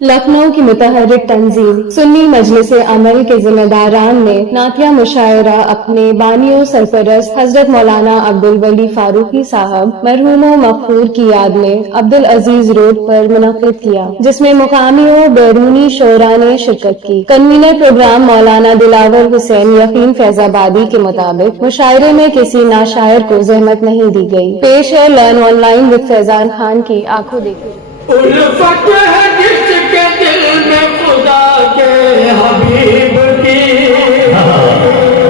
लखनऊ की मुतहर्रिक तंजीम सुन्नी मजलिस अमल के जिम्मेदारान ने नातिया मुशायरा अपने बानियों सरपरस्त हजरत मौलाना अब्दुल वली फारूकी साहब मरहूमों मकफूर की याद में अब्दुल अजीज रोड पर मुनक़िद किया, जिसमें मुकामी और बैरूनी शोरा ने शिरकत की। कन्वीनर प्रोग्राम मौलाना दिलावर हुसैन यकीन फैजाबादी के मुताबिक मुशायरे में किसी नाशायर को जहमत नहीं दी गई। पेश है learn online with Faizan Khan की आंखों देखी। उल्फत है जिसके दिल में खुदा के हबीब की,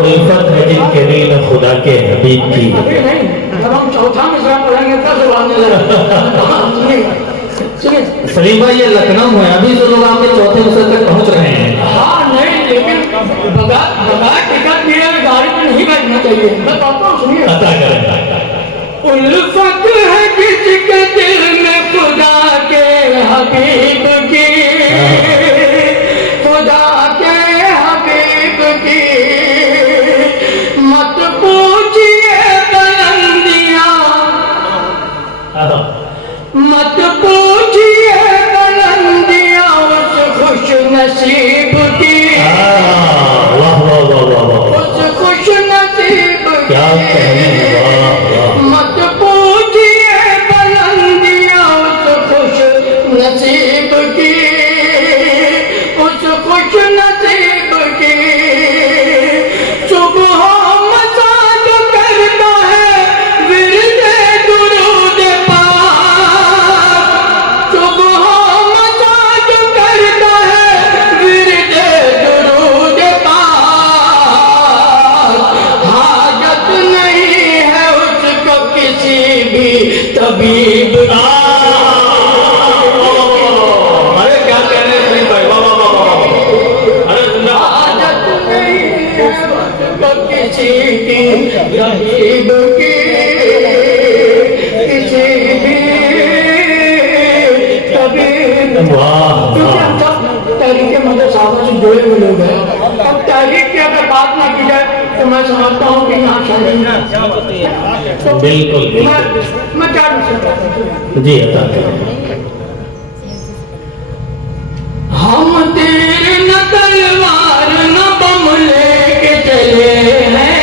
उल्फत है जिसके दिल में खुदा के हबीब की। जब हम चौथा मिसरा पढ़ेंगे तब सलीम भाई, ये लखनऊ है, अभी जो लोग आपके चौथे मिसरे तक पहुंच रहे हैं। हाँ नहीं, लेकिन बगैर टिकट दिए गाड़ी में नहीं बैठना चाहिए। मैं कहता हूँ सुनिए। उल्फत है जिसके दिल में खुदा के हबीब की, खुदा के हबीब की, मत पूछिए बुलंदियां, मत पूछिए बुलंदियां उस खुश नसीब की, वाह वाह वाह वाह वाह, उस खुश नसीब क्या कहने मत पूछिए बुलंदियां उस खुश नसीब की, उस खुश नसीब की। सुबह मसाज करता है विरदे दुरूद पाक, सुबह मसाज करता है विरदे दुरूद पाक। हाजत नहीं है उसको किसी भी तबीब की। अरे क्या कह रहे हैं सलीम भाई, वाह वाह वाह वाह, अरे हाजत नहीं है उसको किसी की तबीब की, किसी भी तबीब। वाह क्योंकि हम सब तहरीक मदद साहब से जुड़े हुए लोग हैं। अब तहरीक की अगर बात ना की जाए तो मैं समझता हूँ कि यहाँ शादी बिल्कुल मैं क्या नहीं जी अता करें। हम तीर न तलवार न बम लेके चले हैं,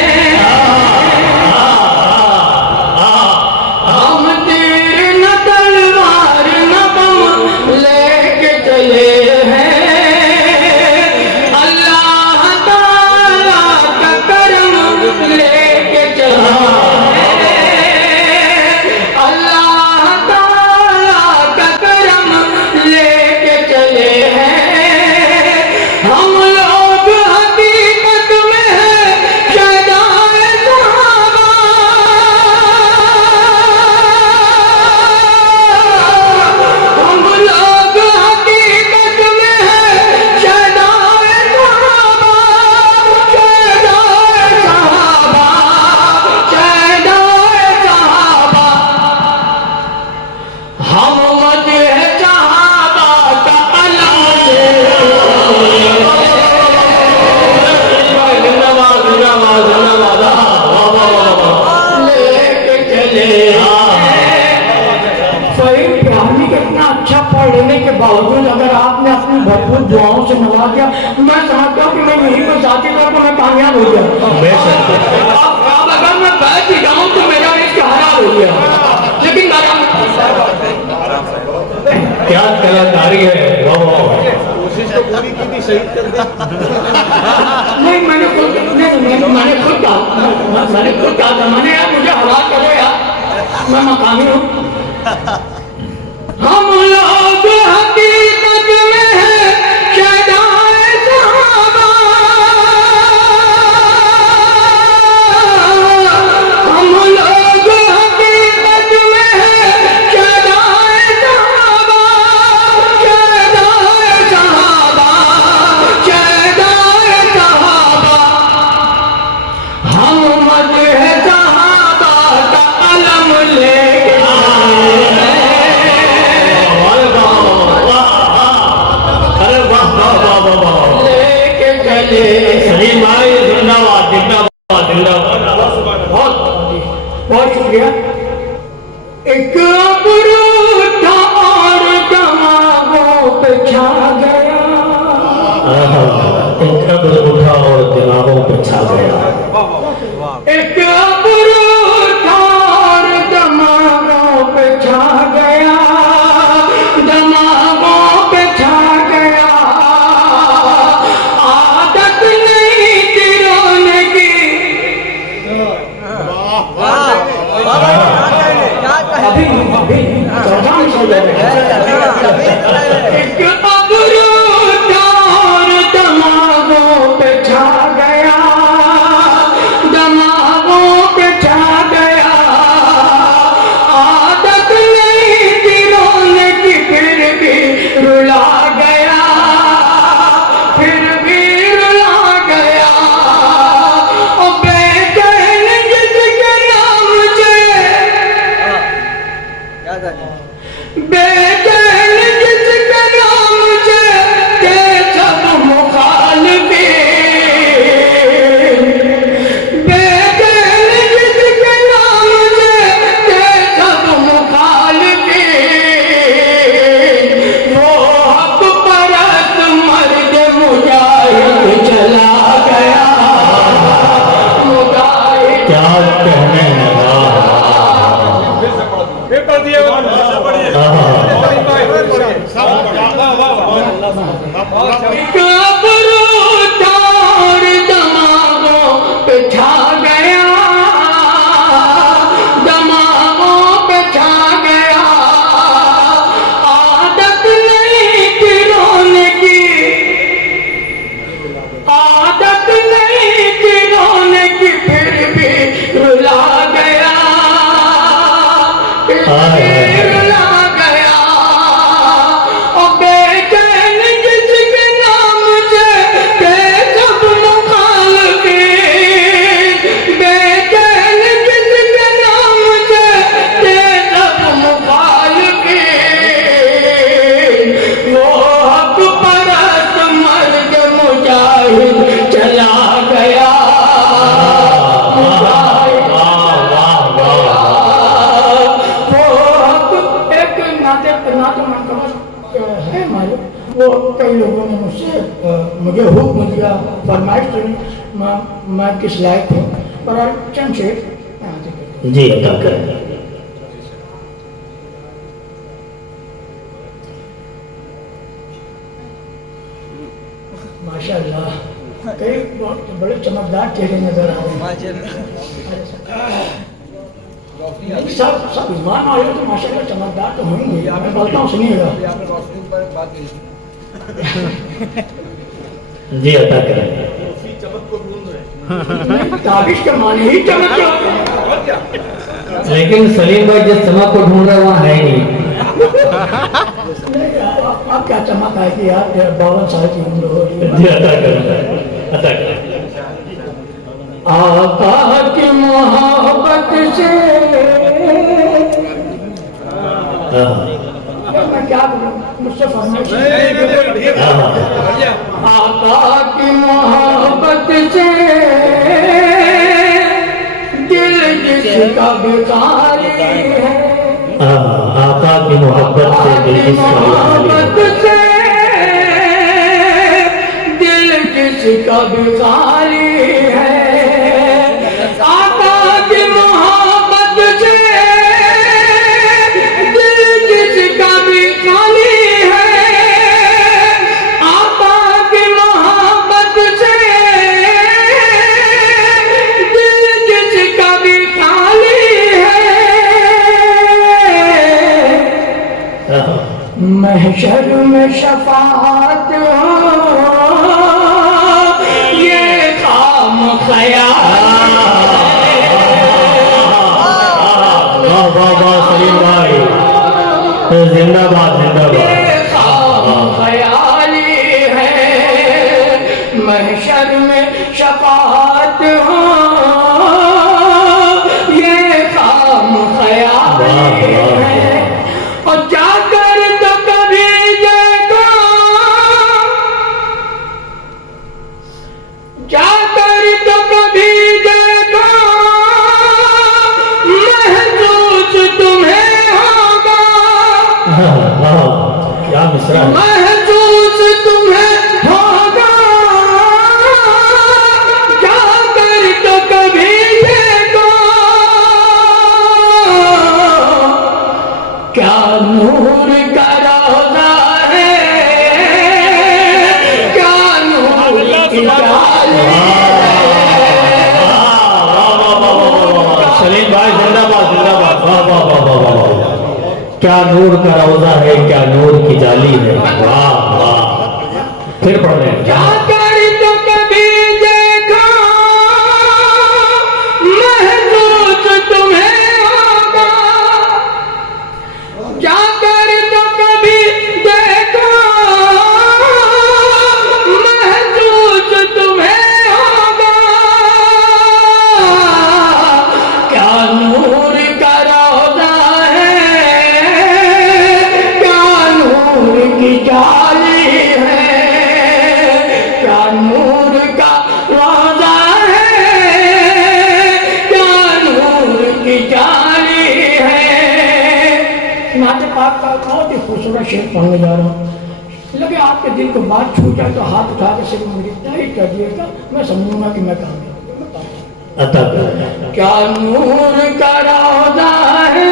हम तीर न तलवार न बम लेके चले हैं। अल्लाह ताला का करम लेके चला है, अल्लाह ताला का करम लेके चले हैं। हम लोग हकीकत में है शहदाए सहाबा, हम लोग हकीकत में है शहदाए सहाबा, शहदाए सहाबा, शहदाए सहाबा। हम मजह सहाबा का अलम लेके चले सही प्यारी के इतना अच्छा पढ़ने के बावजूद अगर आपने अपनी भरपूर दुआओं से नवाज दिया, मैं समझता हूँ कि मैं यही कोई साथी था तो मैं कामयाब हो गया। अब अगर मैं बैठ ही जाऊँ तो मेरा रिस्क हराम हो गया। लेकिन क्या कलाकारी है, वाह वाह। कोशिश तो पूरी की थी, शहीद कर दी। नहीं, मैंने खुद कहा था, मैंने यार मुझे हवा करो यार, मैं मकामी हूँ। हम लोग हकीकत में है शहदाए सहाबा, हम लोग हकीकत में है शहदाए सहाबा, शहदाए सहाबा, शहदाए सहाबा। हम मजह सहाबा का अलम लेके आए हैं। गया। एक अब्र उठा और दिमागों पे छा गया। एक अब्र उठा और दिमागों पे छा गया, दिमागों पे छा गया। आदत नहीं थी रोने की, अभी चौथा में सो जाए। एक अब्र उठा और दिमागों पे छा गया, दिमागों पे छा गया। आदत नहीं थी रोने की, फिर भी रुला गया, फिर भी रुला गया। ओ बेचैन जिसके नाम से, बेचैन जिसके नाम से थे सब मुखालिफिन, बेचैन जिसके नाम से थे सब मुखालिफिन। वो हक परस्त मर्द मुजाहिद चला गया, मुजाहिद क्या कहने लगा। पेपर दिए एक अब्र उठा और दिमागों पे छा गया, दिमागों पे छा गया। आदत नहीं थी रोने की, आदत नहीं थी रोने की, फिर भी रुला गया, फिर भी रुला गया। ओ बेचैन जिसके नाम से थे सब मुखालिफिन, बेचैन जिसके नाम से थे सब मुखालिफिन। वो हक परस्त मर्द मुजाहिद चला गया, मुजाहिद चला गया। वो हक एक नाते है मालूम, वो कई लोगों ने मुझसे मुझे हुक्म दिया, फरमाइश सुनी, मैं किस लायक हूँ, पर चंद शेख मैं हाजिर करता जी अता करें। हूँ। माशाअल्लाह कई बहुत बड़े चमकदार चेहरे नजर आ रहे हैं। सब ईमान वाले तो माशाअल्लाह चमकदार तो होंगे। मैं बोलता हूँ सुनिएगा। जी अता करें। ताबिश के माने ही चमक होते हैं। लेकिन सलीम भाई जिस चमक को ढूंढ रहे वहाँ है ही नहीं। अब क्या चमक आएगी यार, 52 साल की उम्र हो रही है। जी अता करें, अता करें। आका की मोहब्बत से मैं क्या बोलूं, मुझसे फरमाइश आका की मोहब्बत से दिल जिसका बेकारी है, आका की मोहब्बत से दिल जिसका मोहब्बत से दिल जिसका बेकारी है। आका की मोहब्बत से दिल जिसका भी खाली है, आका की मोहब्बत से दिल जिसका भी खाली है। महशर में शफाअत हो ये काम ख्याल। वाह वाह सलीम भाई, तो जिंदाबाद जिंदाबाद। ख्याली है महशर में शफाअत हो ये काम ख्याली है। और जाकर तो कभी देखो, जाकर तो कभी देखो महसूस तुम्हें होगा, क्या मिसरा है। महसूस क्या नूर का रोजा है, क्या नूर की जाली है। वाह वाह, फिर पढ़ रहे हैं। जाकर तो कभी देखा महसूस तुम्हें होगा, जाकर तो कभी देखा महसूस तुम्हें होगा, क्या नूर का रोजा है, क्या नूर की जाली है, क्या नूर का रोजा है, क्या नूर की जाली है। नाते पाक का बहुत ही खूबसूरत शेर पढ़ने जा रहा हूँ। लगे आपके दिल को बात छू जाए तो हाथ उठा के सिर्फ मुझे टाइट कर दिएगा, मैं समझूंगा कि मैं काम अता कर। क्या नूर का रोजा है,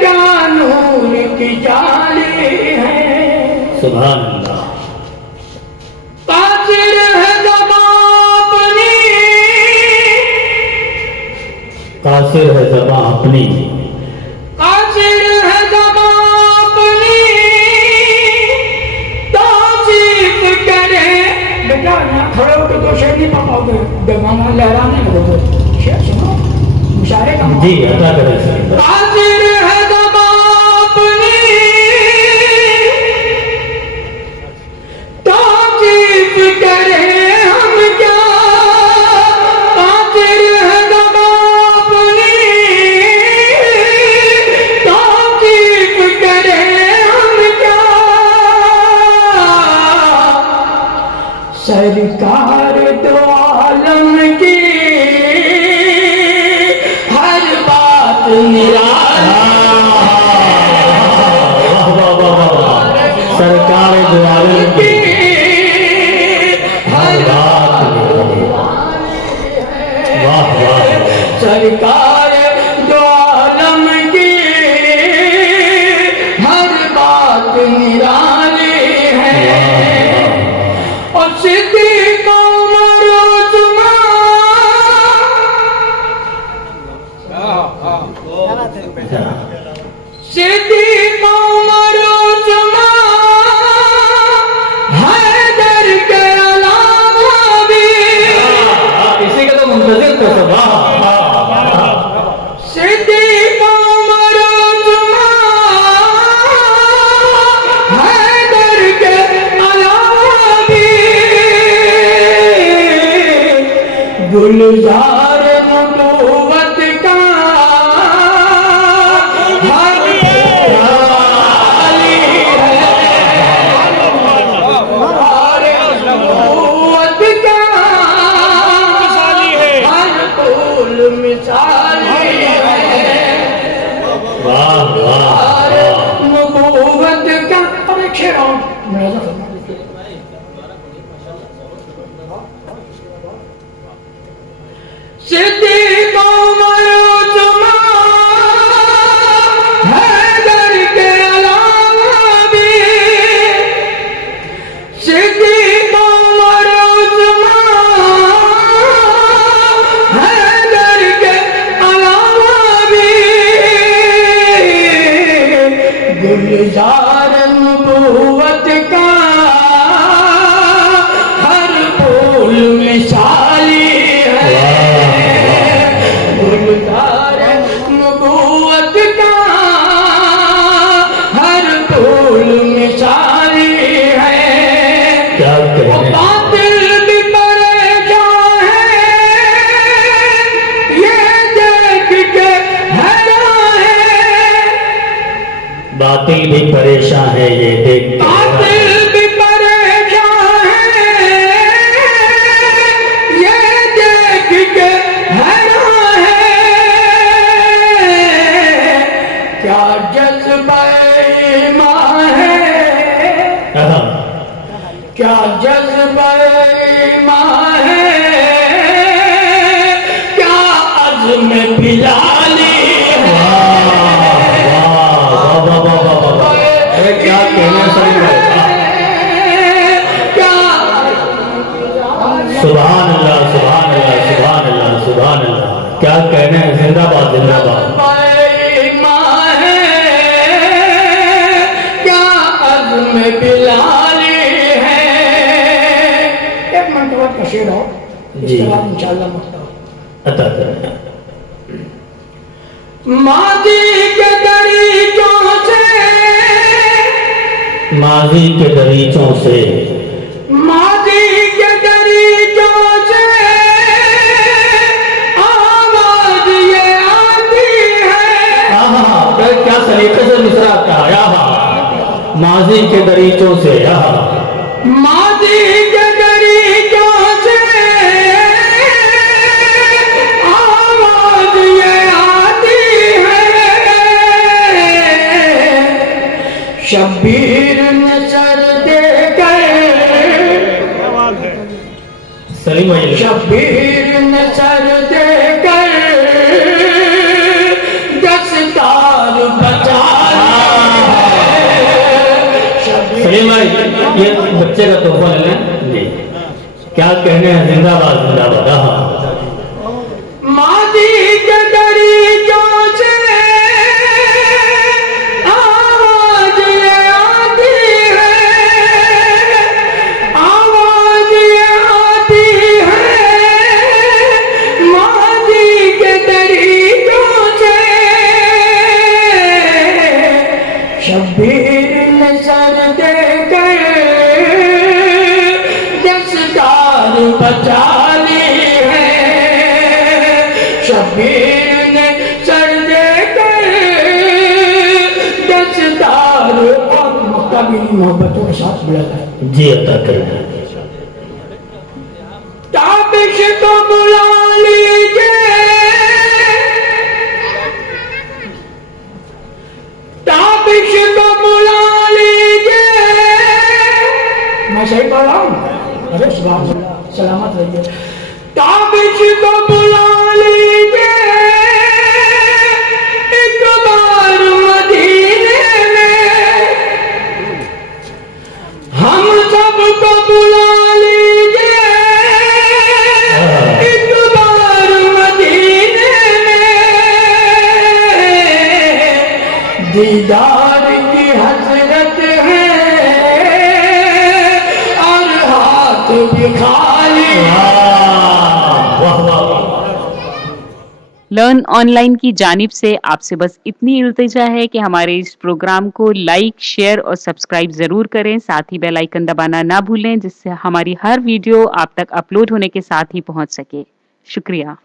क्या नूर की जाली है। सुभान अल्लाह। कासिर है ज़बां अपनी, कासिर है ज़बां अपनी, कासिर है ज़बां अपनी, तारीफ करे। बेटा यहाँ खड़े होकर तो शेर नहीं पा पाओगे, बेगाना लहराने लगे तो शेर सुनो, मुशायरे का जी अता करें सही। कासिर है ज़बां अपनी, तारीफ करे हम क्या, कासिर है ज़बां अपनी, तारीफ करे हम क्या, सरकार दो आलम की हर बात निराली। वाह वाह वाह वाह, सरकार दो आलम की हर बात निराली। वाह वाह, सरकार दो आलम की हर बात निराली है, और सिद्दीक़ उमर उस्मान, सिद्दीक़ उमर उस्मान, हैदर के अलावा भी, इसी का तो मुंतज़िर था सब। वाह वाह, सिद्दीक़ उमर उस्मान, हैदर के अलावा भी, गुलजार नबूवत का हर आली है, हर नबूवत का हर फूल मिसाली है, वाह वाह, नबूवत का। और एक शेर और मुलाज़ा फरमा लीजिए। सिद्दीक़ उमर उस्मान, हैदर के अलावा भी, सिद्दीक़ उमर उस्मान, हैदर के अलावा भी, गुलजार नबूवत का हर फूल मिसाली है, गुलजार नबूवत का हर फूल मिसाली है। क्या वो कहने। बातिल भी परेशान है, ये देख के हैरान है, बातिल भी परेशान है ये देख के। बातिल भी परेशान है, ये देख के हैरान है, क्या जज्बा ईमान है, हाँ, क्या जज्बा ईमान है, क्या अज़्म बिलाली है। वाह वाह वाह वाह वाह वाह, अरे क्या कहना सही है। क्या सुभान अल्लाह सुभान अल्लाह सुभान अल्लाह सुभान अल्लाह, क्या कहना है। जिंदाबाद जिंदाबाद। जज्बा ईमान में बिलाली है। एक मिनट बाद का शेर हो, जी। इसके बाद इंशाअल्लाह मुफ्ता अता करें। माजी के दरीचों से, माजी के दरीचों से, माजी के दरीचों से आवाज ये आती है। क्या सलीके से मिसरा कहा, आहा, माजी के दरीचों से, आहा, माजी के दरीचों से आवाज ये आती है। शब्बीर ने सर दे गए, सलीम भाई, शब्बीर ने सर दे गए दस्तार बचा सलीम भाई, ये बच्चे का तोहफा ले लें जी। क्या कहने हैं, जिंदाबाद जिंदाबाद। आहा, माजी के दरीचों से आवाज ये आती है, आवाज ये आती है। माजी के दरीचों से शब्बीर ने सर दे गए दस्तार बचा ली है। शब्बीर ने सर दे गए दस्तार, और मक्का भी मोहब्बतों के साथ बुलाता है। जी अता करें। ताबिश को बुला लीजिए, ताबिश को बुला लीजिए। मैं सही पढ़ रहा हूँ? अरे सुभान अल्लाह, सलामत रहिए। ताबिश को बुला लीजिए एक बार मदीने में, हम सबको बुला लीजिए एक बार मदीने में। दीदार की हसरत है और हाथ भी खाली। वाह वाह वाह। लर्न ऑनलाइन की जानिब से आपसे बस इतनी इल्तिजा है कि हमारे इस प्रोग्राम को लाइक, शेयर और सब्सक्राइब जरूर करें। साथ ही बेल आइकन दबाना ना भूलें, जिससे हमारी हर वीडियो आप तक अपलोड होने के साथ ही पहुंच सके। शुक्रिया।